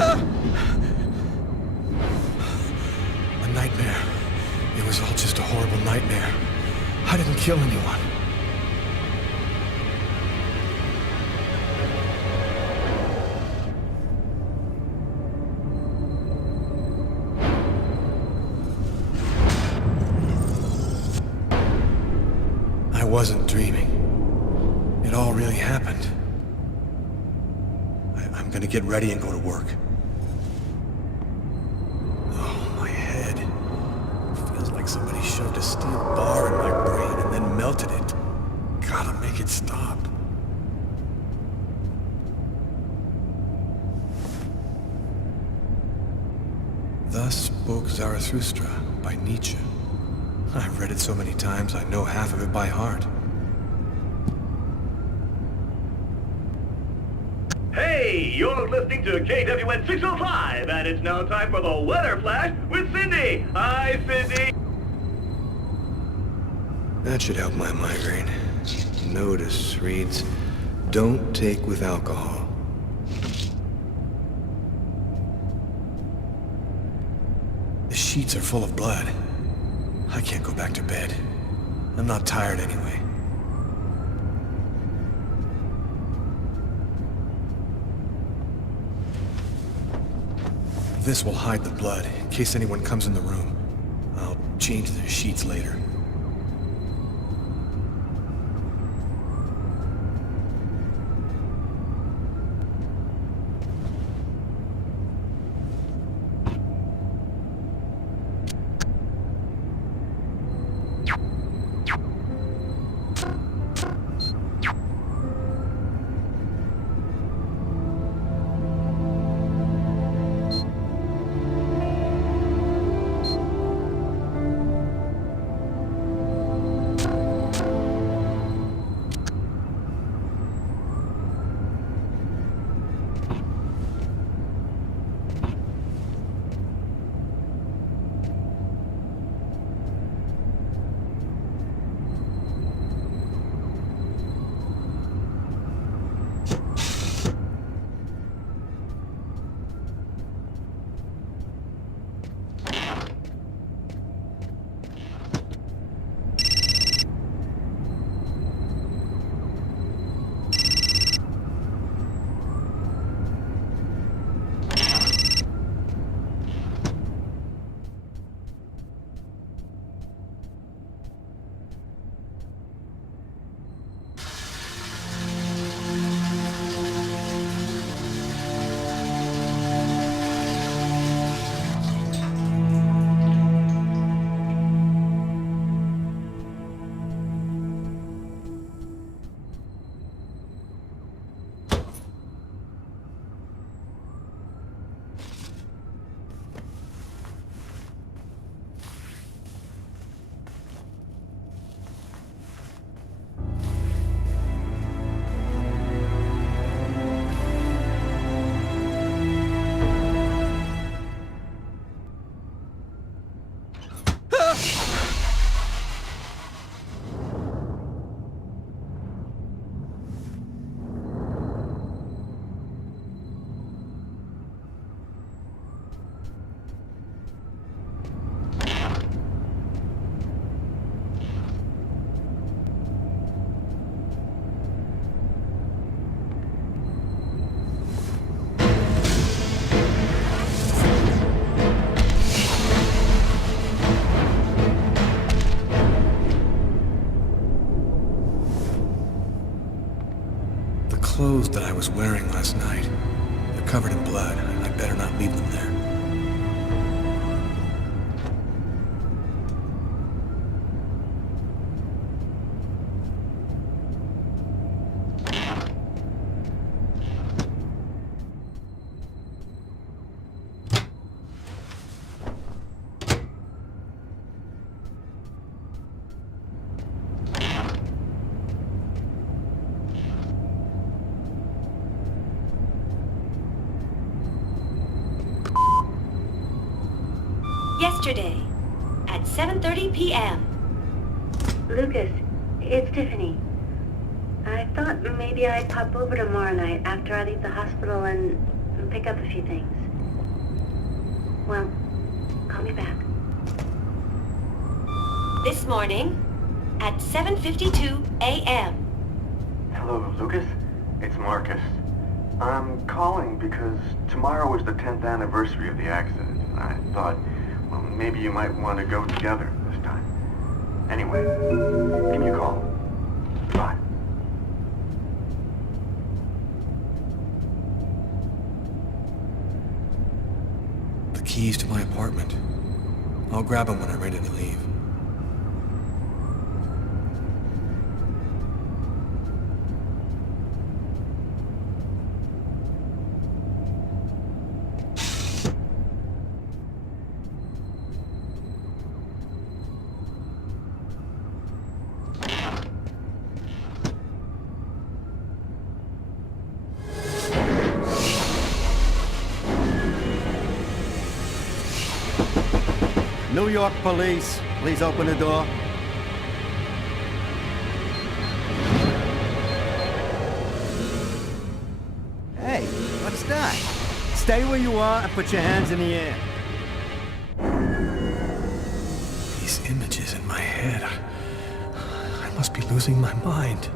A nightmare. It was all just a horrible nightmare. I didn't kill anyone. I wasn't dreaming. It all really happened. I'm gonna get ready and go to work. Oh, my head. Feels like somebody shoved a steel bar in my brain and then melted it. Gotta make it stop. Thus spoke Zarathustra by Nietzsche. I've read it so many times, I know half of it by heart. Hey, you're listening to KWN 605, and it's now time for the Weather Flash with Cindy. Hi, Cindy. That should help my migraine. Notice reads, don't take with alcohol. The sheets are full of blood. I can't go back to bed. I'm not tired anyway. This will hide the blood, in case anyone comes in the room. I'll change the sheets later. Clothes that I was wearing last night. They're covered in blood. I better not leave them there. Yesterday, at 7:30 p.m. Lucas, it's Tiffany. I thought maybe I'd pop over tomorrow night after I leave the hospital and pick up a few things. Well, call me back. This morning at 7:52 a.m. Hello, Lucas. It's Marcus. I'm calling because tomorrow is the 10th anniversary of the accident. I thought, well, maybe you might want to go together this time. Anyway, give me a call. Bye. The keys to my apartment. I'll grab them when I'm ready to leave. New York police, please open the door. Hey, what's that? Stay where you are and put your hands in the air. These images in my head. I must be losing my mind.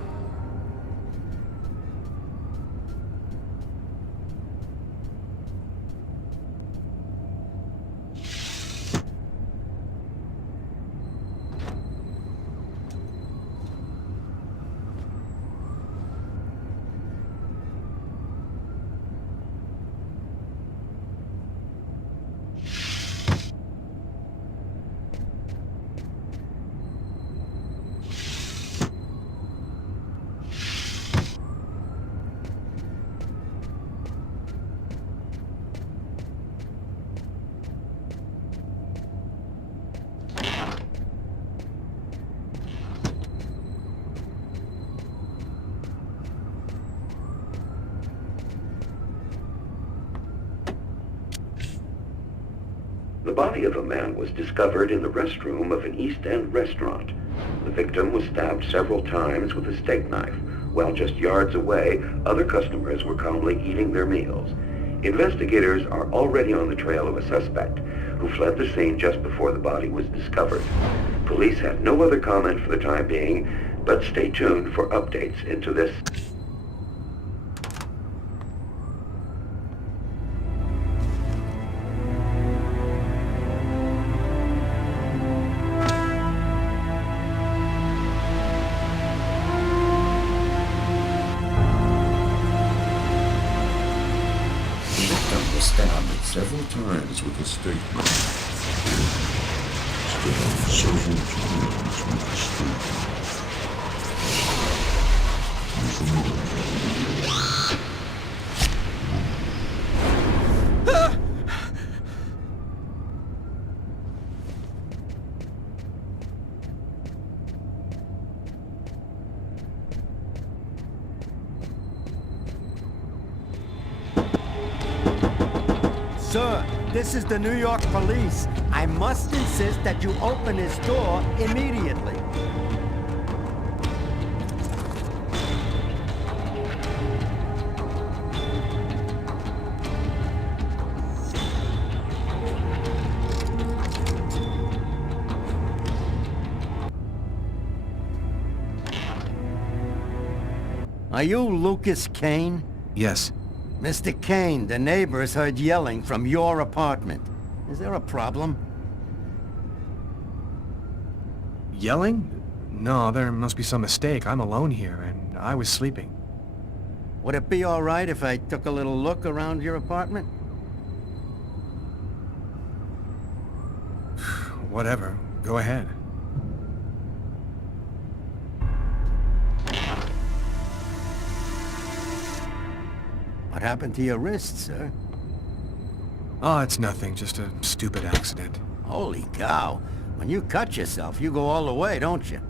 The body of a man was discovered in the restroom of an East End restaurant. The victim was stabbed several times with a steak knife, while just yards away, other customers were calmly eating their meals. Investigators are already on the trail of a suspect who fled the scene just before the body was discovered. Police have no other comment for the time being, but stay tuned for updates into this. Stabbed several times with a steak knife. Stabbed several times with a steak Sir, this is the New York police. I must insist that you open this door immediately. Are you Lucas Kane? Yes. Mr. Kane, the neighbors heard yelling from your apartment. Is there a problem? Yelling? No, there must be some mistake. I'm alone here, and I was sleeping. Would it be all right if I took a little look around your apartment? Whatever. Go ahead. What happened to your wrist, sir? Oh, it's nothing. Just a stupid accident. Holy cow. When you cut yourself, you go all the way, don't you?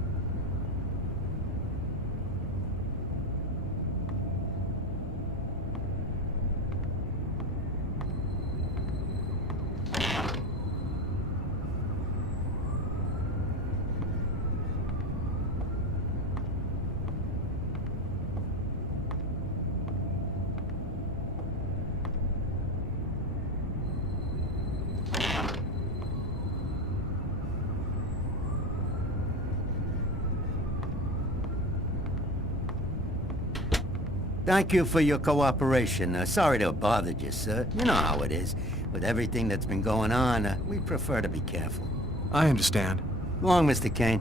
Thank you for your cooperation. Sorry to have bothered you, sir. You know how it is. With everything that's been going on, we prefer to be careful. I understand. Go on, Mr. Kane.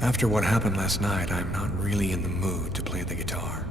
After what happened last night, I'm not really in the mood to play the guitar.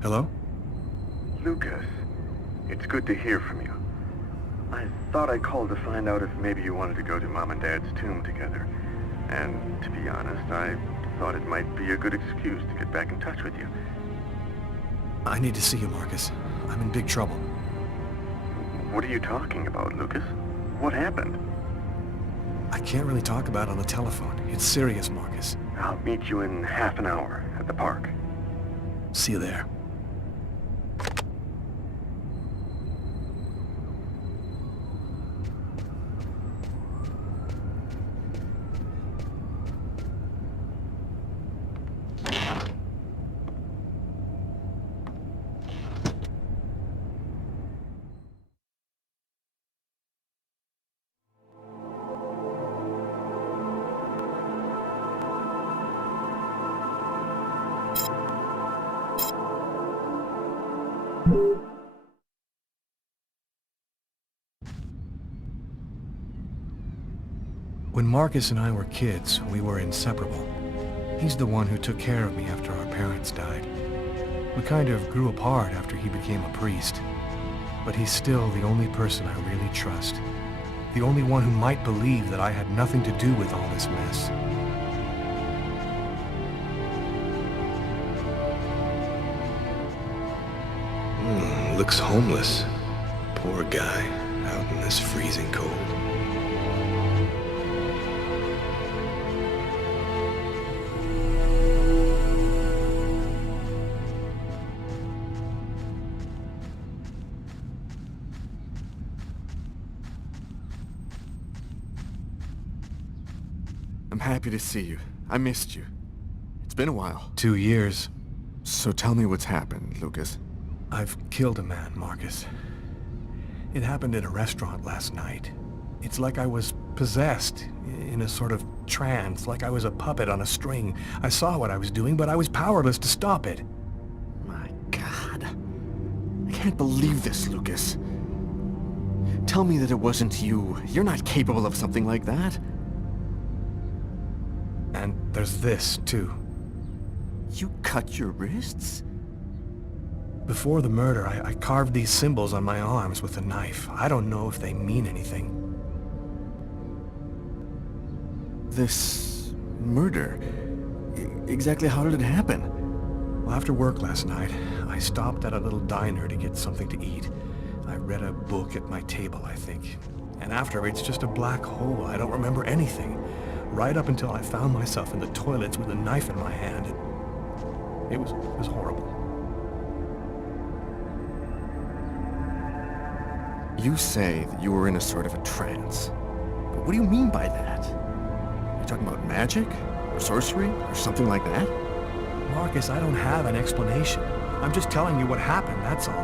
Hello? Lucas, it's good to hear from you. I thought I called to find out if maybe you wanted to go to Mom and Dad's tomb together. And to be honest, I thought it might be a good excuse to get back in touch with you. I need to see you, Marcus. I'm in big trouble. What are you talking about, Lucas? What happened? I can't really talk about it on the telephone. It's serious, Marcus. I'll meet you in half an hour at the park. See you there. When Marcus and I were kids, we were inseparable. He's the one who took care of me after our parents died. We kind of grew apart after he became a priest. But he's still the only person I really trust. The only one who might believe that I had nothing to do with all this mess. Looks homeless. Poor guy, out in this freezing cold. I'm happy to see you. I missed you. It's been a while. 2 years. So tell me what's happened, Lucas. I've killed a man, Marcus. It happened in a restaurant last night. It's like I was possessed, in a sort of trance, like I was a puppet on a string. I saw what I was doing, but I was powerless to stop it. My God. I can't believe this, Lucas. Tell me that it wasn't you. You're not capable of something like that. And there's this, too. You cut your wrists? Before the murder, I carved these symbols on my arms with a knife. I don't know if they mean anything. This murder? Exactly how did it happen? Well, after work last night, I stopped at a little diner to get something to eat. I read a book at my table, I think. And after, it's just a black hole. I don't remember anything. Right up until I found myself in the toilets with a knife in my hand. It was horrible. You say that you were in a sort of a trance. But what do you mean by that? Are you talking about magic? Or sorcery? Or something like that? Marcus, I don't have an explanation. I'm just telling you what happened, that's all.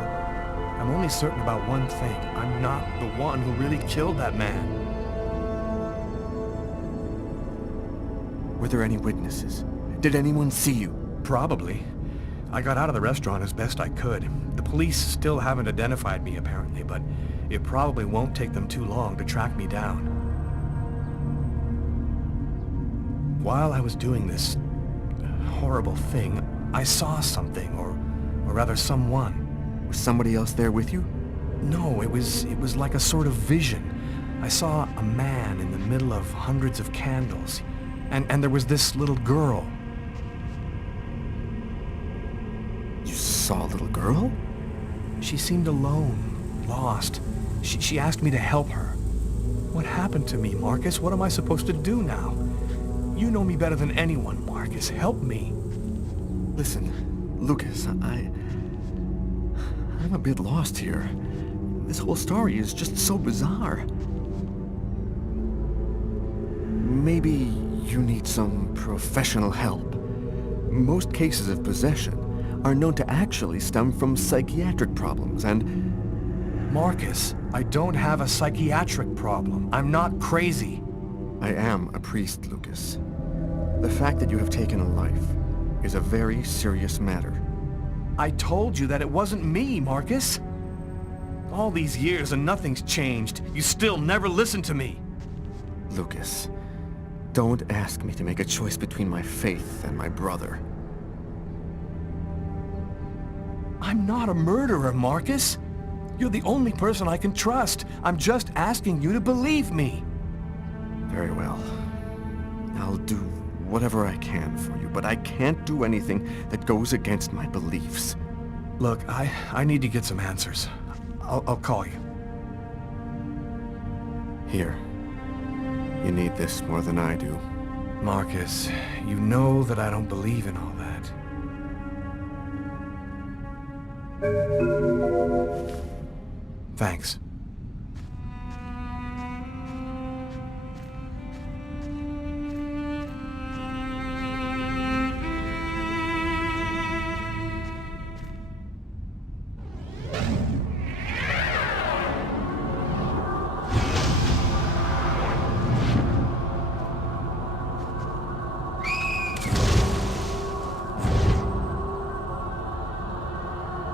I'm only certain about one thing. I'm not the one who really killed that man. Were there any witnesses? Did anyone see you? Probably. I got out of the restaurant as best I could. The police still haven't identified me, apparently, but it probably won't take them too long to track me down. While I was doing this horrible thing, I saw something, or rather someone. Was somebody else there with you? No, it was like a sort of vision. I saw a man in the middle of hundreds of candles, and there was this little girl. You saw a little girl? She seemed alone, lost. She asked me to help her. What happened to me, Marcus? What am I supposed to do now? You know me better than anyone, Marcus. Help me. Listen, Lucas, I'm a bit lost here. This whole story is just so bizarre. Maybe you need some professional help. Most cases of possession are known to actually stem from psychiatric problems, and... Marcus, I don't have a psychiatric problem. I'm not crazy. I am a priest, Lucas. The fact that you have taken a life is a very serious matter. I told you that it wasn't me, Marcus. All these years and nothing's changed. You still never listen to me. Lucas, don't ask me to make a choice between my faith and my brother. I'm not a murderer, Marcus. You're the only person I can trust. I'm just asking you to believe me. Very well. I'll do whatever I can for you, but I can't do anything that goes against my beliefs. Look, I need to get some answers. I'll call you. Here. You need this more than I do. Marcus, you know that I don't believe in all that. Thanks.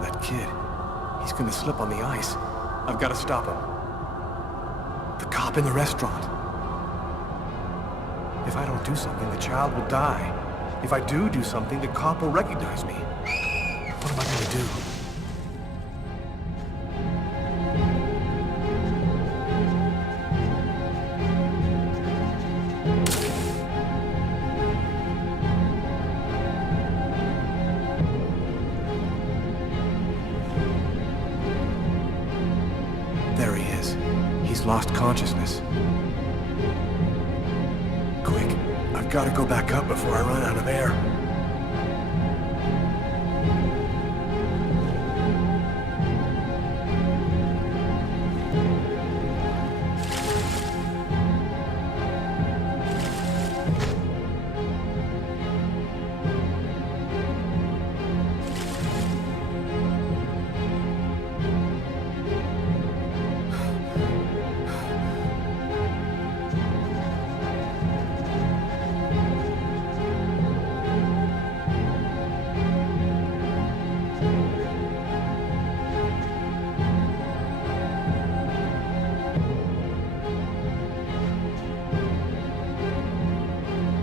That kid, he's gonna slip on the ice. I've got to stop him. The cop in the restaurant. If I don't do something, the child will die. If I do something, the cop will recognize me. What am I gonna do? There he is. He's lost consciousness. Quick, I've got to go back up before I run out of air.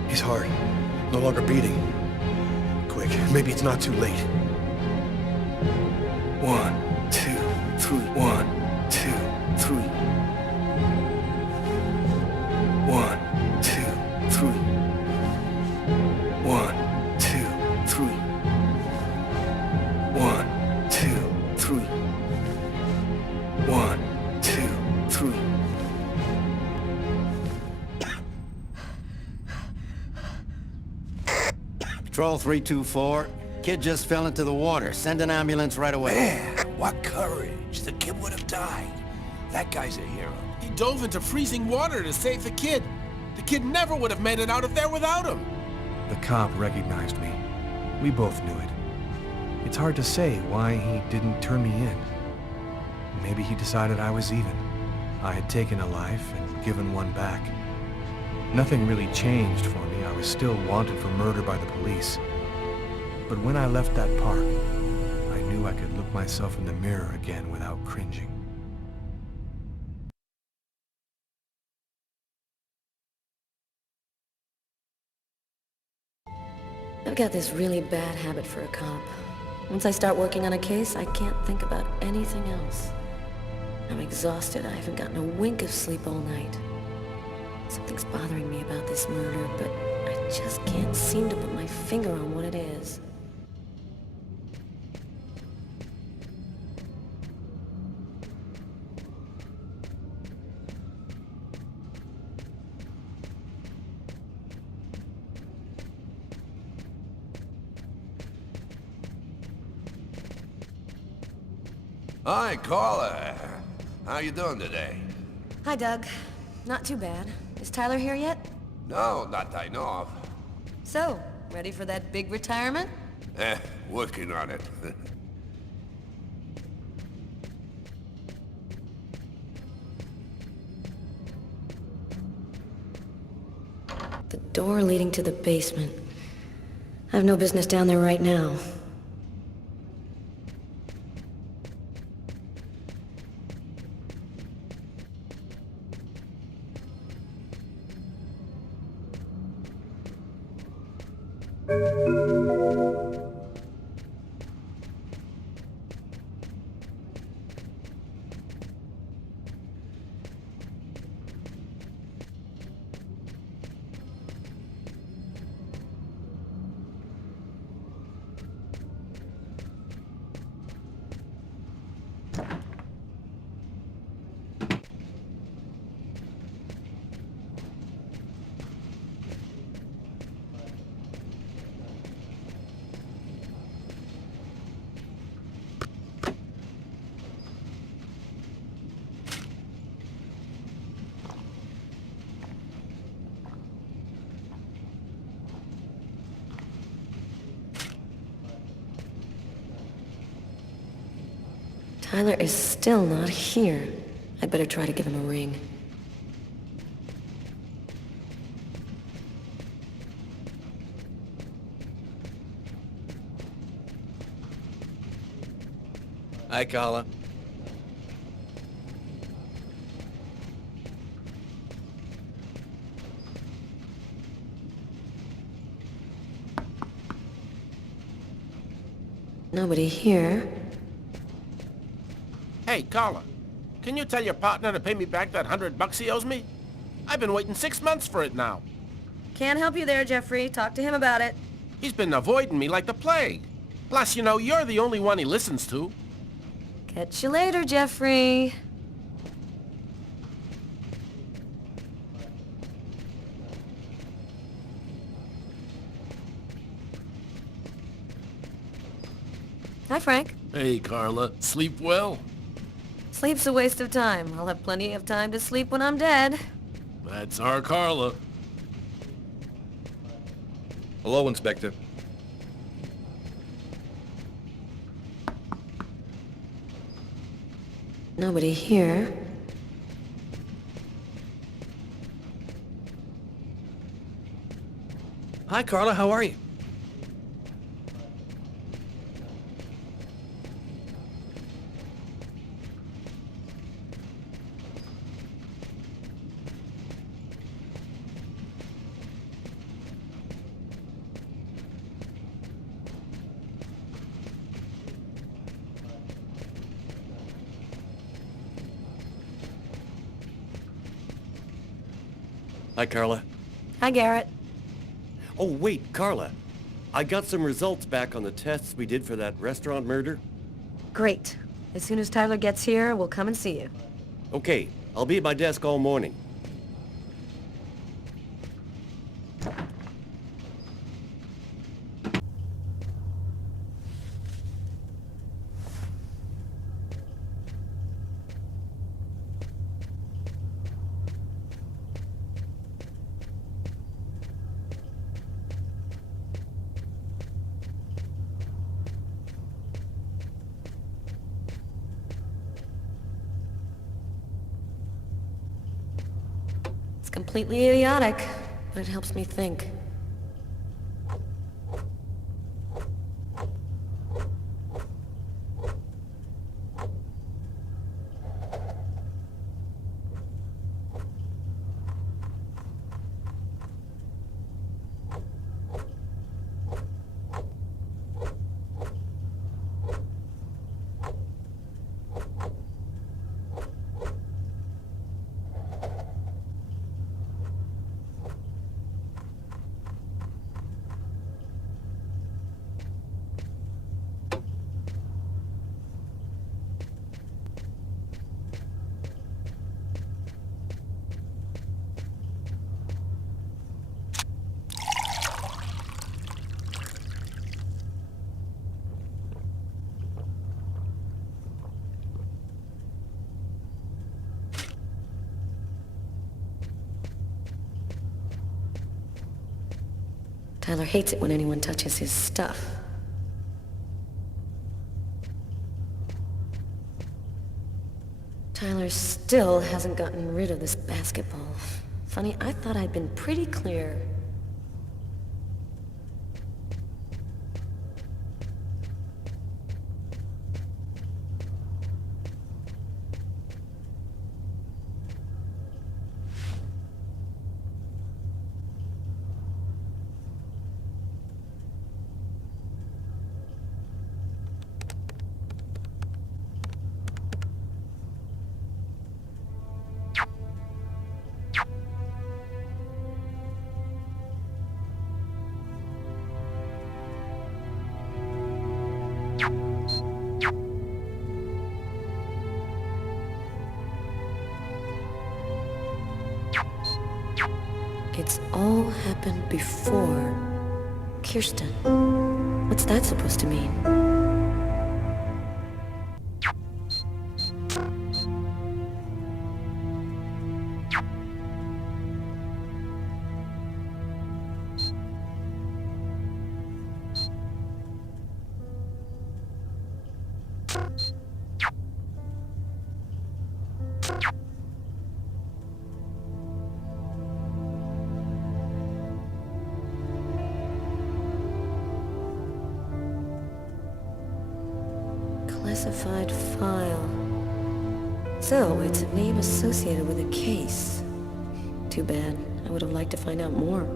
His heart, no longer beating. Quick, maybe it's not too late. 1, 2, 3. 1, 2, 3. 1, 2, 3. 1, 2, 3. 1, 2, 3. 1, 2, 3. Patrol 324. Kid just fell into the water. Send an ambulance right away. Man, what courage. The kid would have died. That guy's a hero. He dove into freezing water to save the kid. The kid never would have made it out of there without him. The cop recognized me. We both knew it. It's hard to say why he didn't turn me in. Maybe he decided I was even. I had taken a life and given one back. Nothing really changed for me. I was still wanted for murder by the police. But when I left that park, I knew I could look myself in the mirror again without cringing. I've got this really bad habit for a cop. Once I start working on a case, I can't think about anything else. I'm exhausted. I haven't gotten a wink of sleep all night. Something's bothering me about this murder, but I just can't seem to put my finger on what it is. Hi, Carla. How you doing today? Hi, Doug. Not too bad. Is Tyler here yet? No, not that I know of. So, ready for that big retirement? Working on it. The door leading to the basement. I have no business down there right now. Tyler is still not here. I'd better try to give him a ring. Hi, Carla. Nobody here. Hey, Carla. Can you tell your partner to pay me back that $100 he owes me? I've been waiting 6 months for it now. Can't help you there, Jeffrey. Talk to him about it. He's been avoiding me like the plague. Plus, you know, you're the only one he listens to. Catch you later, Jeffrey. Hi, Frank. Hey, Carla. Sleep well? Sleep's a waste of time. I'll have plenty of time to sleep when I'm dead. That's our Carla. Hello, Inspector. Nobody here. Hi, Carla. How are you? Hi, Carla. Hi, Garrett. Oh, wait, Carla. I got some results back on the tests we did for that restaurant murder. Great. As soon as Tyler gets here, we'll come and see you. Okay, I'll be at my desk all morning. completely idiotic, but it helps me think. Tyler hates it when anyone touches his stuff. Tyler still hasn't gotten rid of this basketball. Funny, I thought I'd been pretty clear. It's all happened before. Kirsten. What's that supposed to mean? Classified file. So, it's a name associated with a case. Too bad. I would have liked to find out more.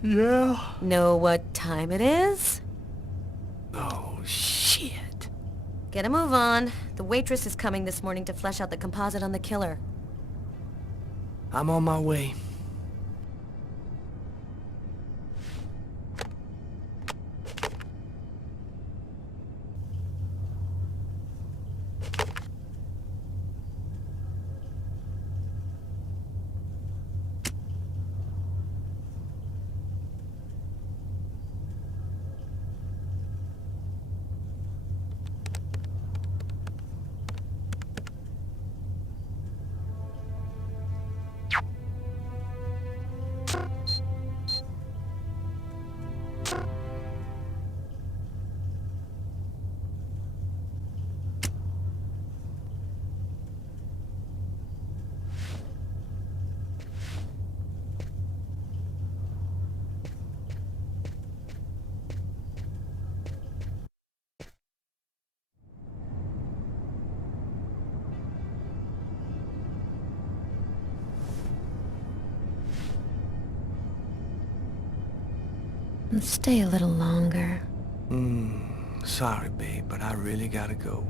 Yeah? Know what time it is? Oh, shit. Get a move on. The waitress is coming this morning to flesh out the composite on the killer. I'm on my way. Stay a little longer. Sorry, babe, but I really gotta go.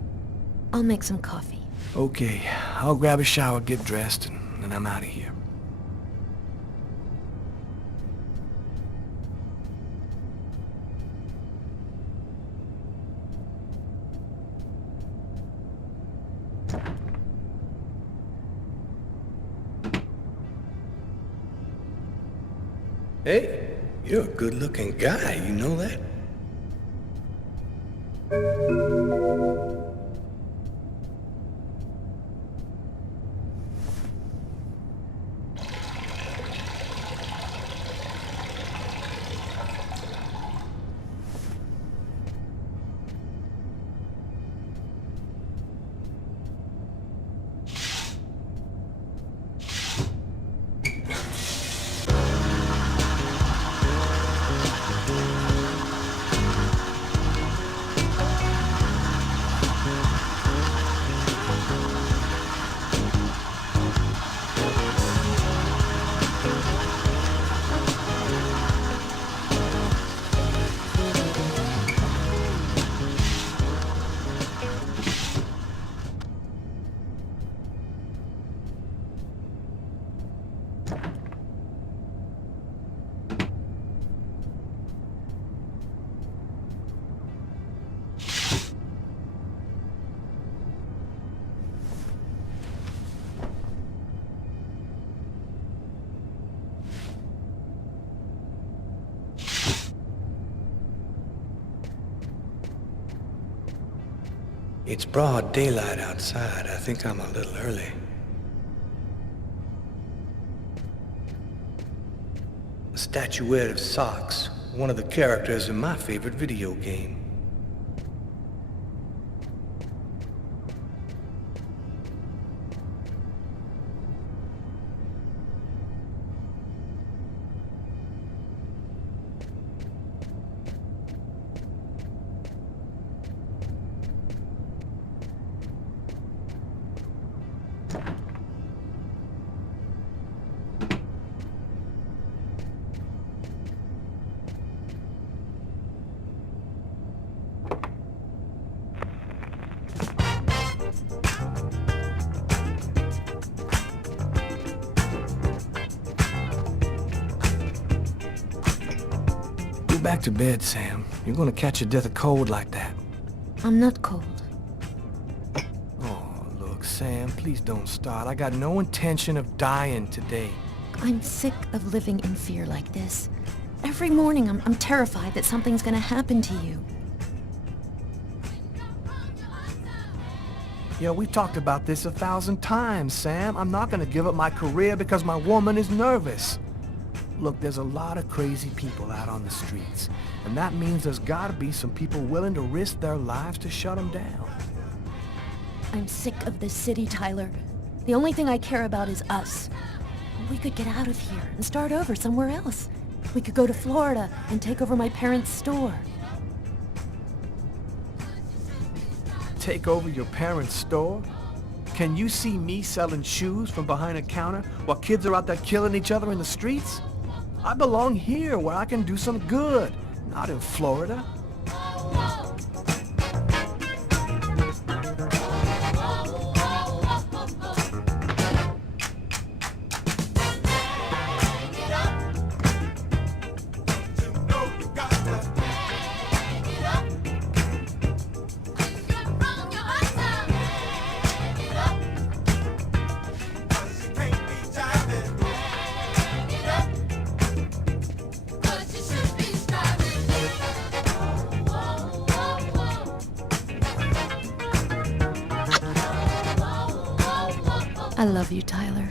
I'll make some coffee. Okay, I'll grab a shower, get dressed, and I'm out of here. Hey, you're a good-looking guy, you know that? It's broad daylight outside. I think I'm a little early. A statuette of Socks, one of the characters in my favorite video game. Go back to bed, Sam. You're gonna catch your death of cold like that. I'm not cold. Oh, look, Sam, please don't start. I got no intention of dying today. I'm sick of living in fear like this. Every morning I'm terrified that something's gonna happen to you. Yeah, we've talked about this 1,000 times, Sam. I'm not gonna give up my career because my woman is nervous. Look, there's a lot of crazy people out on the streets, and that means there's gotta be some people willing to risk their lives to shut them down. I'm sick of this city, Tyler. The only thing I care about is us. We could get out of here and start over somewhere else. We could go to Florida and take over my parents' store. Take over your parents' store? Can you see me selling shoes from behind a counter while kids are out there killing each other in the streets? I belong here where I can do some good, not in Florida. I love you, Tyler.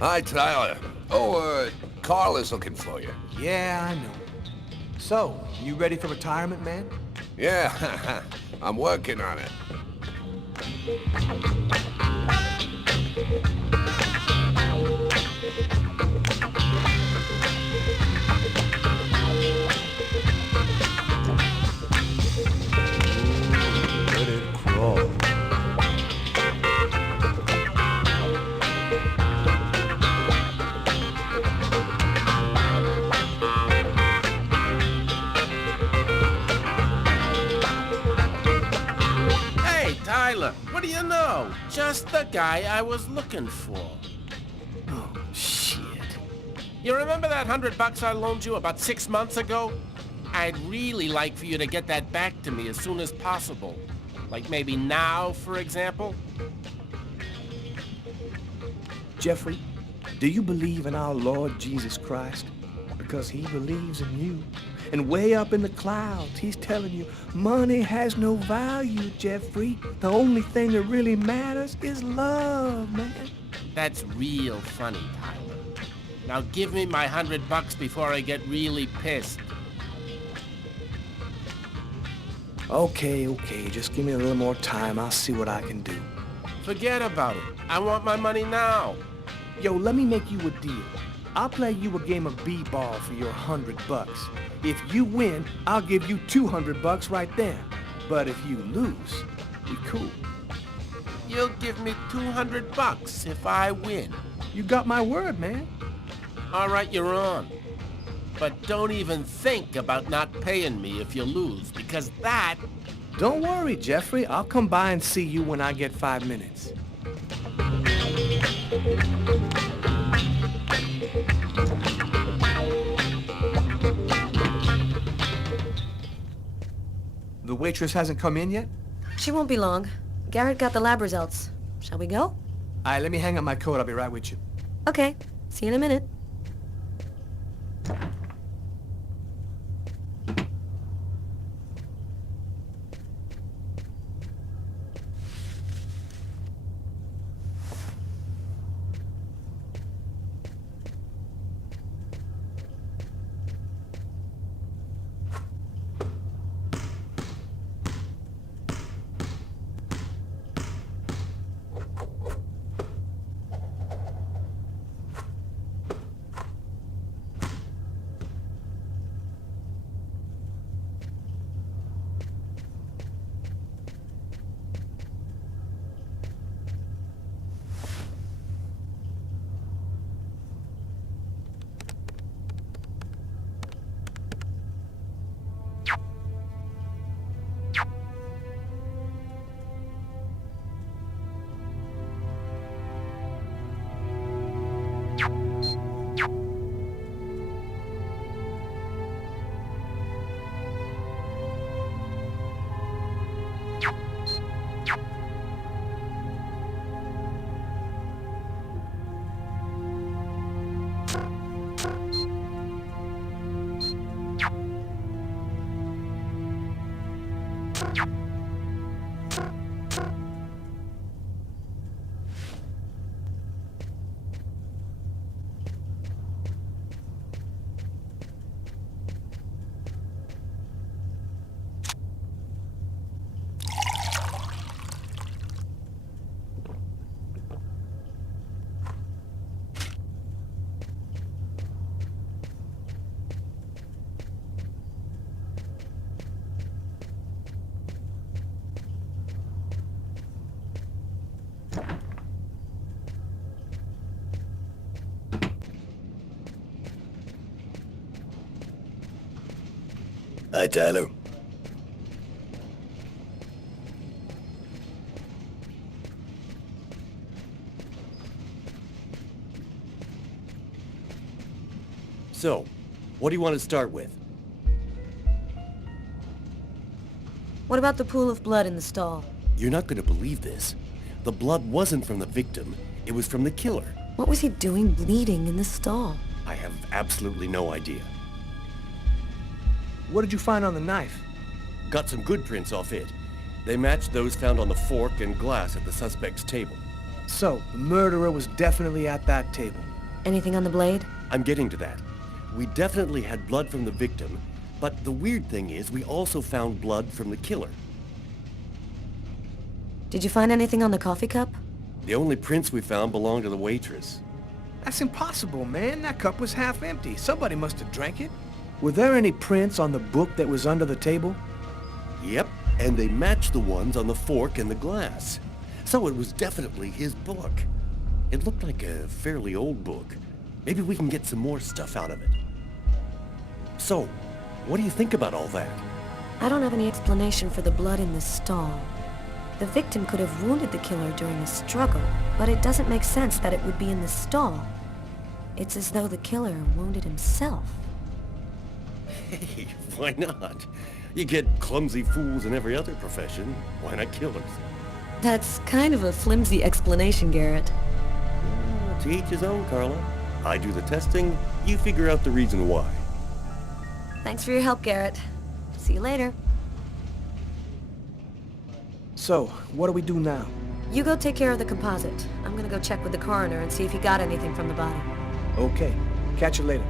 Hi, Tyler. Oh, Carl is looking for you. Yeah, I know. So, you ready for retirement, man? Yeah, I'm working on it. Let it crawl. Tyler, what do you know? Just the guy I was looking for. Oh, shit. You remember that $100 I loaned you about 6 months ago? I'd really like for you to get that back to me as soon as possible. Like maybe now, for example? Jeffrey, do you believe in our Lord Jesus Christ? Because he believes in you. And way up in the clouds, he's telling you, money has no value, Jeffrey. The only thing that really matters is love, man. That's real funny, Tyler. Now give me my $100 before I get really pissed. Okay, just give me a little more time. I'll see what I can do. Forget about it. I want my money now. Yo, let me make you a deal. I'll play you a game of b-ball for your $100. If you win, I'll give you $200 right then. But if you lose, we cool. You'll give me $200 if I win. You got my word, man. All right, you're on. But don't even think about not paying me if you lose, because that... Don't worry, Jeffrey. I'll come by and see you when I get 5 minutes. The waitress hasn't come in yet? She won't be long. Garrett got the lab results. Shall we go? All right, let me hang up my coat. I'll be right with you. Okay. See you in a minute. Hi, Tyler. So, what do you want to start with? What about the pool of blood in the stall? You're not going to believe this. The blood wasn't from the victim. It was from the killer. What was he doing bleeding in the stall? I have absolutely no idea. What did you find on the knife? Got some good prints off it. They matched those found on the fork and glass at the suspect's table. So, the murderer was definitely at that table. Anything on the blade? I'm getting to that. We definitely had blood from the victim, but the weird thing is we also found blood from the killer. Did you find anything on the coffee cup? The only prints we found belonged to the waitress. That's impossible, man. That cup was half empty. Somebody must have drank it. Were there any prints on the book that was under the table? Yep, and they matched the ones on the fork and the glass. So it was definitely his book. It looked like a fairly old book. Maybe we can get some more stuff out of it. So, what do you think about all that? I don't have any explanation for the blood in the stall. The victim could have wounded the killer during a struggle, but it doesn't make sense that it would be in the stall. It's as though the killer wounded himself. Hey, why not? You get clumsy fools in every other profession. Why not killers? That's kind of a flimsy explanation, Garrett. To each his own, Carla. I do the testing, you figure out the reason why. Thanks for your help, Garrett. See you later. So, what do we do now? You go take care of the composite. I'm gonna go check with the coroner and see if he got anything from the body. Okay. Catch you later.